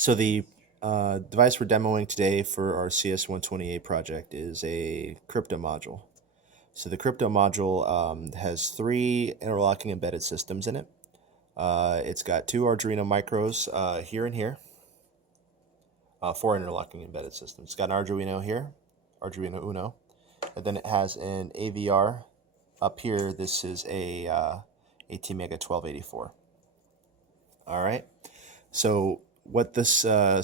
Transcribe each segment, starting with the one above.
So the device we're demoing today for our CS120A project is a crypto module. So the crypto module has three interlocking embedded systems in it. It's got two Arduino micros here and here, four interlocking embedded systems. It's got an Arduino here, Arduino Uno, and then it has an AVR up here. This is a ATmega 1284. All right. So what this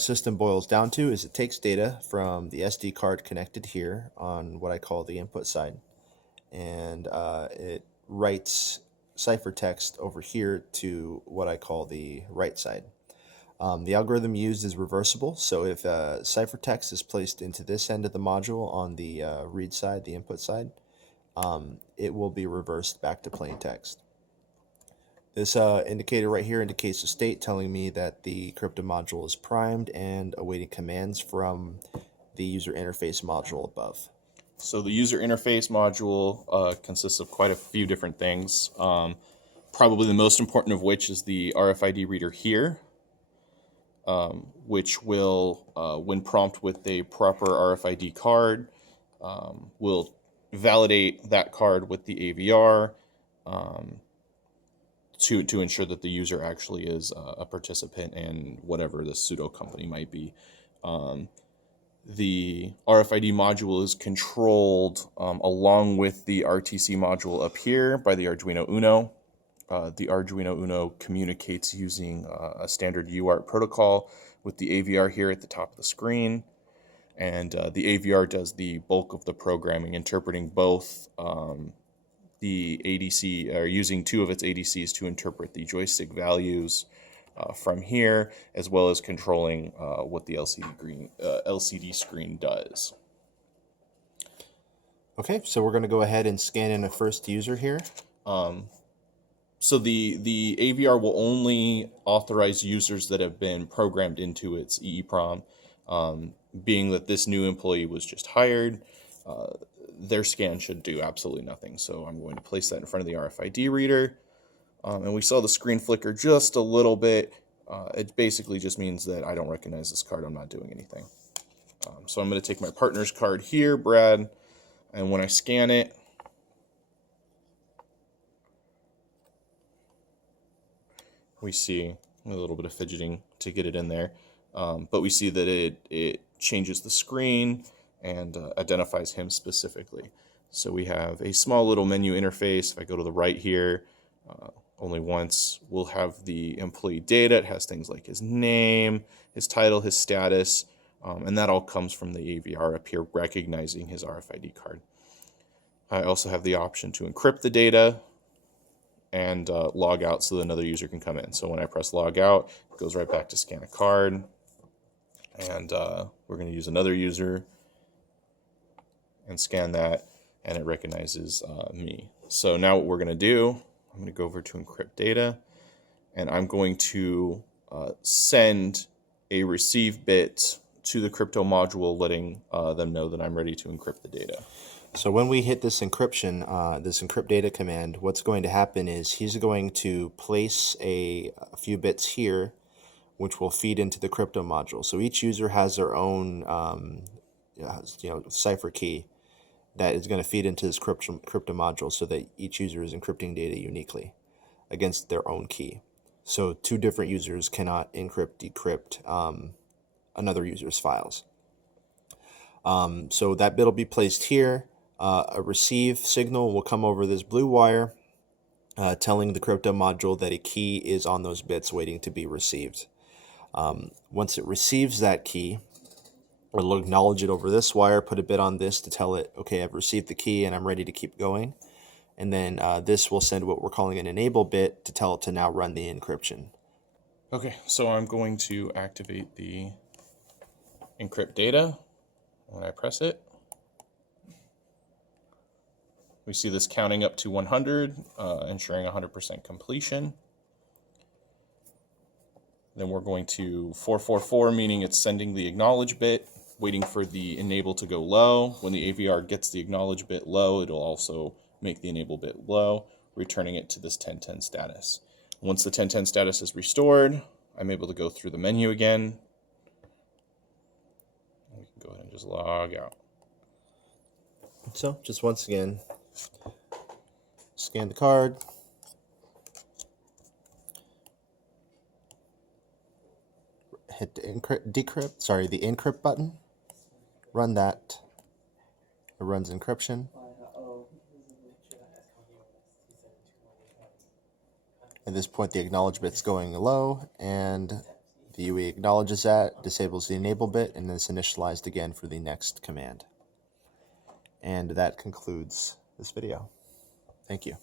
system boils down to is it takes data from the SD card connected here on what I call the input side, and it writes ciphertext over here to what I call the write side. The algorithm used is reversible, so if ciphertext is placed into this end of the module on the read side, the input side, it will be reversed back to plain text. This indicator right here indicates the state, telling me that the crypto module is primed and awaiting commands from the user interface module above. So the user interface module consists of quite a few different things. Probably the most important of which is the RFID reader here, which will, when prompted with a proper RFID card, will validate that card with the AVR to ensure that the user actually is a participant in whatever the pseudo company might be. The RFID module is controlled along with the RTC module up here by the Arduino Uno. The Arduino Uno communicates using a standard UART protocol with the AVR here at the top of the screen. And the AVR does the bulk of the programming, interpreting both the ADC, or using two of its ADCs to interpret the joystick values from here, as well as controlling what the LCD screen does. Okay, so we're going to go ahead and scan in a first user here. So the AVR will only authorize users that have been programmed into its EEPROM. Being that this new employee was just hired, their scan should do absolutely nothing. So I'm going to place that in front of the RFID reader. And we saw the screen flicker just a little bit. It basically just means that I don't recognize this card. I'm not doing anything. So I'm going to take my partner's card here, Brad, and when I scan it, we see a little bit of fidgeting to get it in there. But we see that it changes the screen and identifies him specifically. So we have a small little menu interface. If I go to the right here, only once, we'll have the employee data. It has things like his name, his title, his status, and that all comes from the AVR up here, recognizing his RFID card. I also have the option to encrypt the data and log out so that another user can come in. So when I press log out, it goes right back to scan a card. And we're going to use another user and scan that, and it recognizes me. So now what we're going to do, I'm going to go over to encrypt data, and I'm going to send a receive bit to the crypto module, letting them know that I'm ready to encrypt the data. So when we hit this encryption, this encrypt data command, what's going to happen is he's going to place a few bits here, which will feed into the crypto module. So each user has their own cipher key that is going to feed into this crypto module, so that each user is encrypting data uniquely against their own key. So two different users cannot encrypt, decrypt another user's files. So that bit will be placed here. A receive signal will come over this blue wire, telling the crypto module that a key is on those bits waiting to be received. Once it receives that key, it'll acknowledge it over this wire, put a bit on this to tell it, okay, I've received the key and I'm ready to keep going. And then this will send what we're calling an enable bit to tell it to now run the encryption. Okay, so I'm going to activate the encrypt data. When I press it, we see this counting up to 100, ensuring 100% completion. Then we're going to 444, meaning it's sending the acknowledge bit, waiting for the enable to go low. When the AVR gets the acknowledge bit low, it'll also make the enable bit low, returning it to this 1010 status. Once the 1010 status is restored, I'm able to go through the menu again, go ahead and just log out. So just once again, scan the card. Hit the encrypt button. Run that. It runs encryption. At this point, the acknowledge bit's going low, and the UE acknowledges that, disables the enable bit, and then it's initialized again for the next command. And that concludes this video. Thank you.